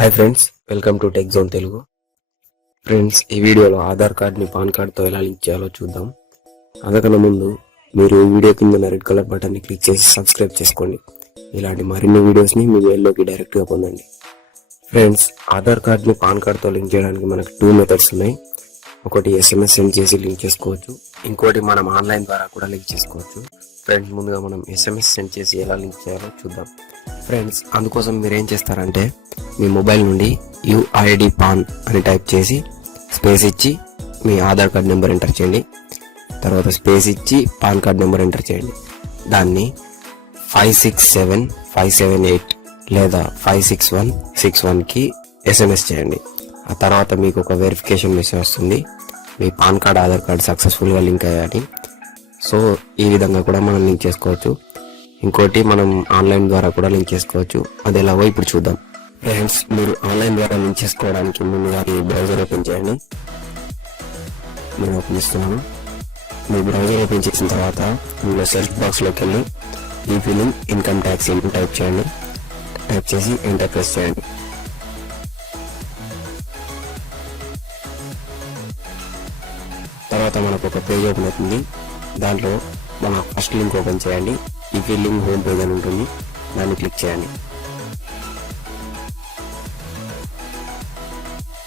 Hi friends, welcome to tech zone Telugu. Friends, ఈ వీడియోలో ఆధార్ కార్డ్ని పాన్ కార్డ్తో ఎలా లింక్ చేయాలో చూద్దాం. అందుకన్నా ముందు మీరు ఈ వీడియో కింద రెడ్ కలర్ బటన్ని క్లిక్ చేసి సబ్స్క్రైబ్ చేసుకోండి. ఇలాంటి మరిన్ని వీడియోస్ని మీ మెయిల్లోకి డైరెక్ట్గా పొందండి. ఫ్రెండ్స్, ఆధార్ కార్డ్ని పాన్ కార్డ్తో లింక్ చేయడానికి మనకు 2 మెథడ్స్ ఉన్నాయి. ఒకటి SMS సెండ్ చేసి లింక్ చేసుకోవచ్చు, ఇంకోటి మనం ఆన్లైన్ ద్వారా కూడా లింక్ చేసుకోవచ్చు. ఫ్రెండ్స్, ముందుగా మనం SMS సెండ్ చేసి ఎలా లింక్ చేయాలో చూద్దాం. ఫ్రెండ్స్, అందుకోసం మీరు ఏం చేస్తారంటే మీ మొబైల్ నుండి UID పాన్ అని టైప్ చేసి స్పేస్ ఇచ్చి మీ ఆధార్ కార్డ్ నెంబర్ ఎంటర్ చేయండి. తర్వాత స్పేస్ ఇచ్చి పాన్ కార్డ్ నెంబర్ ఎంటర్ చేయండి. దాన్ని 567578 లేదా 56161కి SMS చేయండి. ఆ తర్వాత మీకు ఒక వెరిఫికేషన్ మెసేజ్ వస్తుంది, మీ పాన్ కార్డ్ ఆధార్ కార్డ్ సక్సెస్ఫుల్గా లింక్ అయ్యాలి. సో ఈ విధంగా కూడా మనం లింక్ చేసుకోవచ్చు. ఇంకోటి మనం ఆన్లైన్ ద్వారా కూడా లింక్ చేసుకోవచ్చు. అది ఎలాగో ఇప్పుడు చూద్దాం. ఫ్రెండ్స్, మీరు ఆన్లైన్ ద్వారా లింక్ చేసుకోవడానికి ముందుగా మీ బ్రౌజర్ ఓపెన్ చేయండి. నేను ఓపెన్ చేస్తున్నాను. మీ బ్రౌజర్ ఓపెన్ చేసిన తర్వాత ఇందులో సెర్చ్ బాక్స్లోకి వెళ్ళి ఈఫిలింగ్ ఇన్కమ్ ట్యాక్స్ టైప్ చేయండి. టైప్ చేసి ఎంటర్ ప్రెస్ చేయండి. తర్వాత మనకు ఒక పేజ్ ఓపెన్ అవుతుంది. దాంట్లో మన ఫస్ట్ లింక్ ఓపెన్ చేయండి. ఈఫిలింగ్ హోమ్ పేజ్ అని ఉంటుంది, దాన్ని క్లిక్ చేయండి.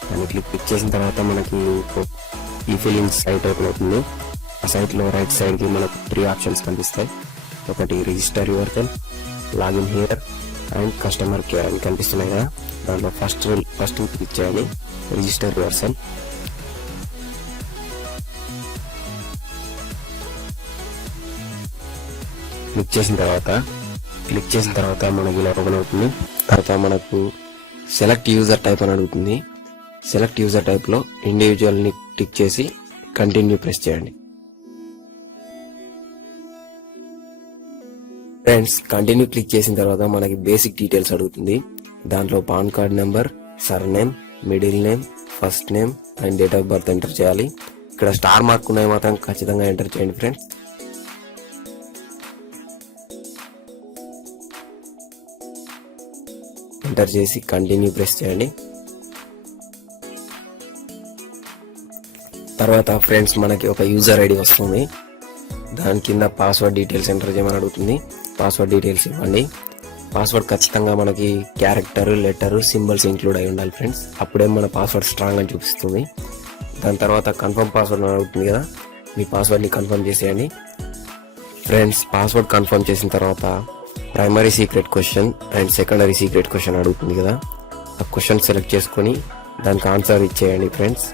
దాన్ని క్లిక్ చేసిన తర్వాత మనకి ఈఫిలింగ్ సైట్ ఓపెన్ అవుతుంది. ఆ సైట్లో రైట్ సైడ్కి మనకు 3 ఆప్షన్స్ కనిపిస్తాయి. ఒకటి register your self, login here and customer care అని కనిపిస్తున్నాయి కదా. దాంట్లో ఫస్ట్ క్లిక్ చేయాలి, రిజిస్టర్ యువర్ సెల్ఫ్. క్లిక్ చేసిన తర్వాత మనకి ఇలా ఓపెన్ అవుతుంది. తర్వాత మనకు సెలెక్ట్ యూజర్ టైప్ అని అడుగుతుంది. సెలెక్ట్ యూజర్ టైప్ లో ఇండివిజువల్ ని క్లిక్ చేసి కంటిన్యూ ప్రెస్ చేయండి. ఫ్రెండ్స్, కంటిన్యూ క్లిక్ చేసిన తర్వాత మనకి బేసిక్ డీటెయిల్స్ అడుగుతుంది. దాంట్లో pan card number, surname, middle name, first name and date of birth enter చేయాలి. ఇక్కడ స్టార్ మార్క్ ఉన్నాయి మాత్రం ఖచ్చితంగా ఎంటర్ చేయండి ఫ్రెండ్స్. ఎంటర్ చేసి కంటిన్యూ ప్రెస్ చేయండి. తర్వాత ఫ్రెండ్స్, మనకి ఒక యూజర్ ఐడి వస్తుంది. దాని కింద పాస్వర్డ్ డీటెయిల్స్ ఎంటర్ చేయమని అడుగుతుంది. పాస్వర్డ్ డీటెయిల్స్ ఇవ్వండి. పాస్వర్డ్ ఖచ్చితంగా మనకి క్యారెక్టర్, లెటర్, సింబల్స్ ఇంక్లూడ్ అయి ఉండాలి ఫ్రెండ్స్. అప్పుడే మన పాస్వర్డ్ స్ట్రాంగ్ అని చూపిస్తుంది. దాని తర్వాత కన్ఫర్మ్ పాస్వర్డ్ అని అడుగుతుంది కదా, మీ పాస్వర్డ్ని కన్ఫర్మ్ చేసేయండి. ఫ్రెండ్స్, పాస్వర్డ్ కన్ఫర్మ్ చేసిన తర్వాత primary secret question and secondary secret question అడుగుతుంది కదా, ఆ క్వశ్చన్ సెలెక్ట్ చేసుకొని దానికి ఆన్సర్ ఇచ్చేయండి ఫ్రెండ్స్.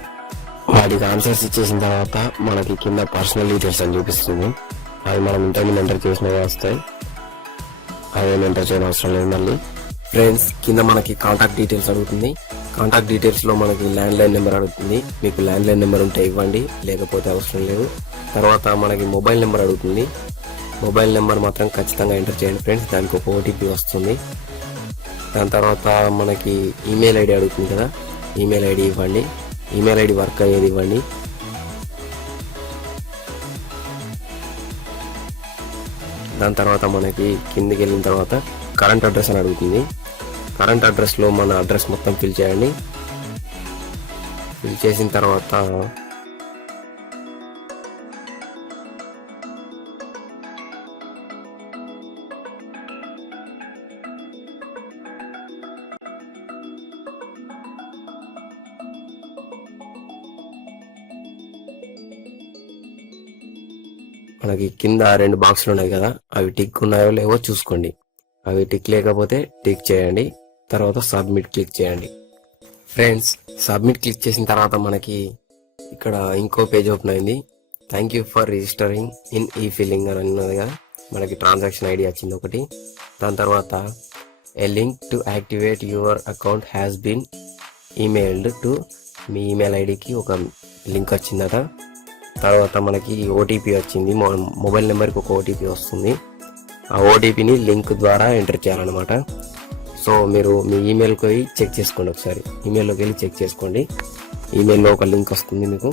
వాటికి ఆన్సర్స్ ఇచ్చేసిన తర్వాత మనకి కింద పర్సనల్ డీటెయిల్స్ అని చూపిస్తుంది. అవి మనం ఇంతకుముందు ఎంటర్ చేసినవి వస్తాయి, అవేమి ఎంటర్ చేయడం అవసరం లేదు. మళ్ళీ ఫ్రెండ్స్, కింద మనకి కాంటాక్ట్ డీటెయిల్స్ అడుగుతుంది. కాంటాక్ట్ డీటెయిల్స్ లో మనకి ల్యాండ్లైన్ నెంబర్ అడుగుతుంది. మీకు ల్యాండ్లైన్ నెంబర్ ఉంటే ఇవ్వండి, లేకపోతే అవసరం లేదు. తర్వాత మనకి మొబైల్ నెంబర్ అడుగుతుంది. మొబైల్ నెంబర్ మాత్రం ఖచ్చితంగా ఎంటర్ చేయండి ఫ్రెండ్స్, దానికి ఒక OTP వస్తుంది. దాని తర్వాత మనకి ఈమెయిల్ ఐడి అడుగుతుంది కదా, ఈమెయిల్ ఐడి ఇవ్వండి. ఈమెయిల్ ఐడి వర్క్ అయ్యేది ఇవ్వండి. దాని తర్వాత మనకి కిందికి వెళ్ళిన తర్వాత కరెంట్ అడ్రస్ అని అడుగుతుంది. కరెంట్ అడ్రస్లో మన అడ్రస్ మొత్తం ఫిల్ చేయండి. ఫిల్ చేసిన తర్వాత మనకి కింద 2 బాక్సులు ఉన్నాయి కదా, అవి టిక్ ఉన్నాయో లేవో చూసుకోండి. అవి టిక్ లేకపోతే టిక్ చేయండి. తర్వాత సబ్మిట్ క్లిక్ చేయండి. ఫ్రెండ్స్, సబ్మిట్ క్లిక్ చేసిన తర్వాత మనకి ఇక్కడ ఇంకో పేజ్ ఓపెన్ అయింది. Thank you for registering in efiling అని ఉన్నది కదా, మనకి ట్రాన్సాక్షన్ ఐడి వచ్చింది ఒకటి. దాని తర్వాత a link to activate your account has been emailed to, మీ ఈమెయిల్ ఐడికి ఒక లింక్ వచ్చిందట. తర్వాత మనకి OTP వచ్చింది. మొబైల్ నెంబర్కి ఒక OTP వస్తుంది. ఆ OTPని లింక్ ద్వారా ఎంటర్ చేయాలన్నమాట. సో మీరు మీ ఈమెయిల్కి వెళ్ళి చెక్ చేసుకోండి. ఒకసారి ఈమెయిల్లోకి వెళ్ళి చెక్ చేసుకోండి. ఈమెయిల్లో ఒక లింక్ వస్తుంది మీకు.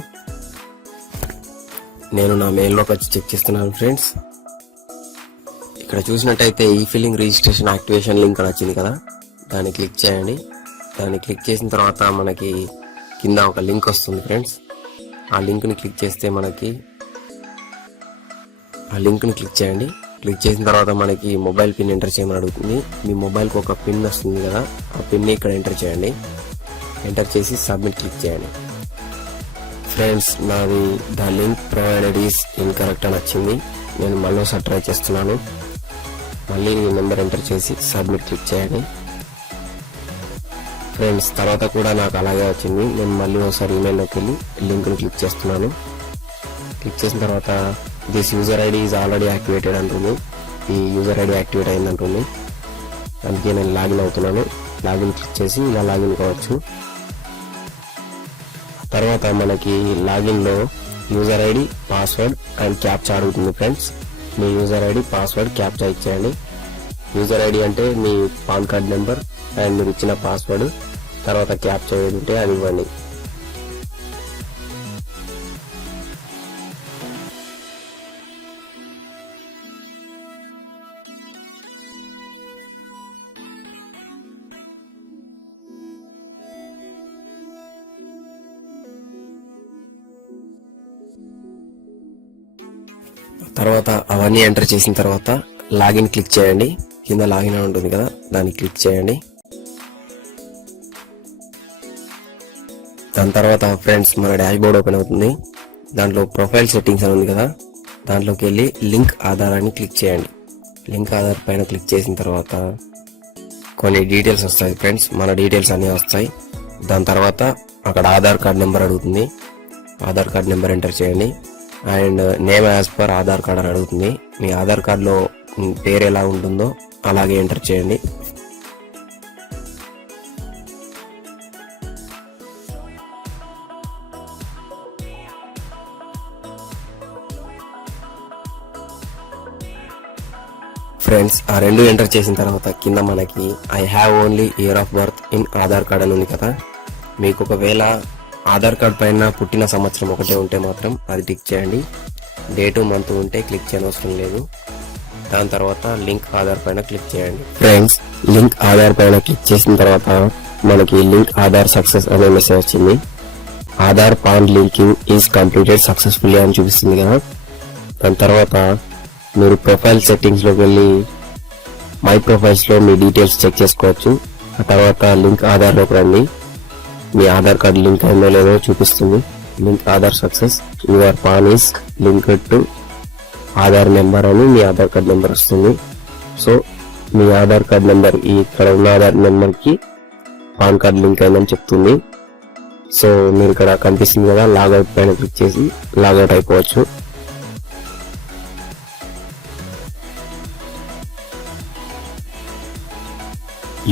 నేను నా మెయిల్లోకి వచ్చి చెక్ చేస్తున్నాను ఫ్రెండ్స్. ఇక్కడ చూసినట్టయితే ఈఫిలింగ్ రిజిస్ట్రేషన్ యాక్టివేషన్ లింక్ అని వచ్చింది కదా, దాన్ని క్లిక్ చేయండి. దాన్ని క్లిక్ చేసిన తర్వాత మనకి కింద ఒక లింక్ వస్తుంది ఫ్రెండ్స్. ఆ లింక్ని క్లిక్ చేస్తే మనకి ఆ లింక్ని క్లిక్ చేయండి. క్లిక్ చేసిన తర్వాత మనకి మొబైల్ పిన్ ఎంటర్ చేయమని అడుగుతుంది. మీ మొబైల్కి ఒక పిన్ వస్తుంది కదా, ఆ పిన్ని ఇక్కడ ఎంటర్ చేయండి. ఎంటర్ చేసి సబ్మిట్ క్లిక్ చేయండి. ఫ్రెండ్స్, నాది the link provided is incorrect అని వచ్చింది. నేను మళ్ళీ ఒకసారి ట్రై చేస్తున్నాను. మళ్ళీ మీ నెంబర్ ఎంటర్ చేసి సబ్మిట్ క్లిక్ చేయండి. ఫ్రెండ్స్, తర్వాత కూడా నాకు అలాగే వచ్చింది. నేను మళ్ళీ ఒకసారి ఈమెయిల్లోకి వెళ్ళి లింక్ని క్లిక్ చేస్తున్నాను. క్లిక్ చేసిన తర్వాత this user ID is already activated అంటుంది. ఈ యూజర్ ఐడి యాక్టివేట్ అయిందంటుంది. అందుకే నేను లాగిన్ అవుతున్నాను. లాగిన్ క్లిక్ చేసి ఇలా లాగిన్ కావచ్చు. తర్వాత మనకి లాగిన్లో user ID, password and captcha అడుగుతుంది ఫ్రెండ్స్. మీ యూజర్ ఐడి, పాస్వర్డ్, క్యాప్చా ఇచ్చేయండి. యూజర్ ఐడి అంటే మీ పాన్ కార్డ్ నెంబర్ అండ్ మీరు ఇచ్చిన పాస్వర్డ్, తర్వాత క్యాప్చా ఏది ఉంటే అది ఇవ్వండి. తర్వాత అవన్నీ ఎంటర్ చేసిన తర్వాత లాగిన్ క్లిక్ చేయండి. కింద లాగిన్ అని ఉంటుంది కదా, దాన్ని క్లిక్ చేయండి. దాని తర్వాత ఫ్రెండ్స్ మన డాష్ బోర్డ్ ఓపెన్ అవుతుంది. దాంట్లో ప్రొఫైల్ సెట్టింగ్స్ అని ఉంది కదా, దాంట్లోకి వెళ్ళి లింక్ ఆధార్ అని క్లిక్ చేయండి. లింక్ ఆధార్ పైన క్లిక్ చేసిన తర్వాత కొన్ని డీటెయిల్స్ వస్తాయి ఫ్రెండ్స్, మన డీటెయిల్స్ అన్నీ వస్తాయి. దాని తర్వాత అక్కడ ఆధార్ కార్డ్ నెంబర్ అడుగుతుంది. ఆధార్ కార్డ్ నెంబర్ ఎంటర్ చేయండి. And name as per Aadhaar card అని అడుగుతుంది. మీ ఆధార్ కార్డులో పేరు ఎలా ఉంటుందో అలాగే ఎంటర్ చేయండి. ఫ్రెండ్స్, ఆ రెండు ఎంటర్ చేసిన తర్వాత కింద మనకి I have only year of birth in Aadhaar card అని ఉంది కదా, మీకు ఒకవేళ ఆధార్ కార్డ్ పైన పుట్టిన సంవత్సరం ఒకటే ఉంటే మాత్రం అది టిక్ చేయండి. డేటు మంత్ ఉంటే క్లిక్ చేయనవసరం లేదు. దాని తర్వాత లింక్ ఆధార్ పైన క్లిక్ చేయండి. ఫ్రెండ్స్, లింక్ ఆధార్ పైన క్లిక్ చేసిన తర్వాత మనకి లింక్ ఆధార్ సక్సెస్ అనే మెసేజ్ వచ్చింది. Aadhaar pan linking is completed successfully అని చూపిస్తుంది కదా. దాని తర్వాత మీరు ప్రొఫైల్ సెట్టింగ్స్ లోకి వెళ్ళి మై ప్రొఫైల్స్ లో మీ డీటెయిల్స్ చెక్ చేసుకోవచ్చు. ఆ తర్వాత లింక్ ఆధార్ లోకి రండి. మీ ఆధార్ కార్డ్ లింక్ అయిందో లేదో చూపిస్తుంది. Link Aadhaar success, your pan is linked to Aadhaar number అని మీ ఆధార్ కార్డ్ నెంబర్ వస్తుంది. సో మీ ఆధార్ కార్డ్ నెంబర్ ఇక్కడ ఉన్న ఆధార్ నెంబర్ కి పాన్ కార్డ్ లింక్ అయిందని చెప్తుంది. సో మీరు ఇక్కడ కనిపిస్తుంది కదా, లాగౌట్ పైన క్లిక్ చేసి లాగౌట్ అయిపోవచ్చు.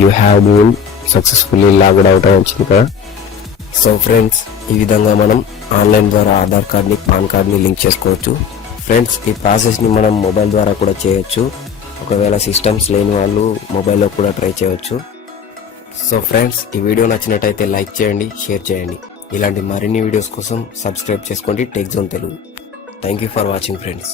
You have been successfully logged out అని వచ్చింది కదా. సో ఫ్రెండ్స్, ఈ విధంగా మనం ఆన్లైన్ ద్వారా ఆధార్ కార్డ్ని, పాన్ కార్డ్ని లింక్ చేసుకోవచ్చు. ఫ్రెండ్స్, ఈ ప్రాసెస్ని మనం మొబైల్ ద్వారా కూడా చేయొచ్చు. ఒకవేళ సిస్టమ్స్ లేని వాళ్ళు మొబైల్లో కూడా ట్రై చేయొచ్చు. సో ఫ్రెండ్స్, ఈ వీడియో నచ్చినట్టయితే లైక్ చేయండి, షేర్ చేయండి. ఇలాంటి మరిన్ని వీడియోస్ కోసం సబ్స్క్రైబ్ చేసుకోండి tech zone Telugu. Thank you for watching friends.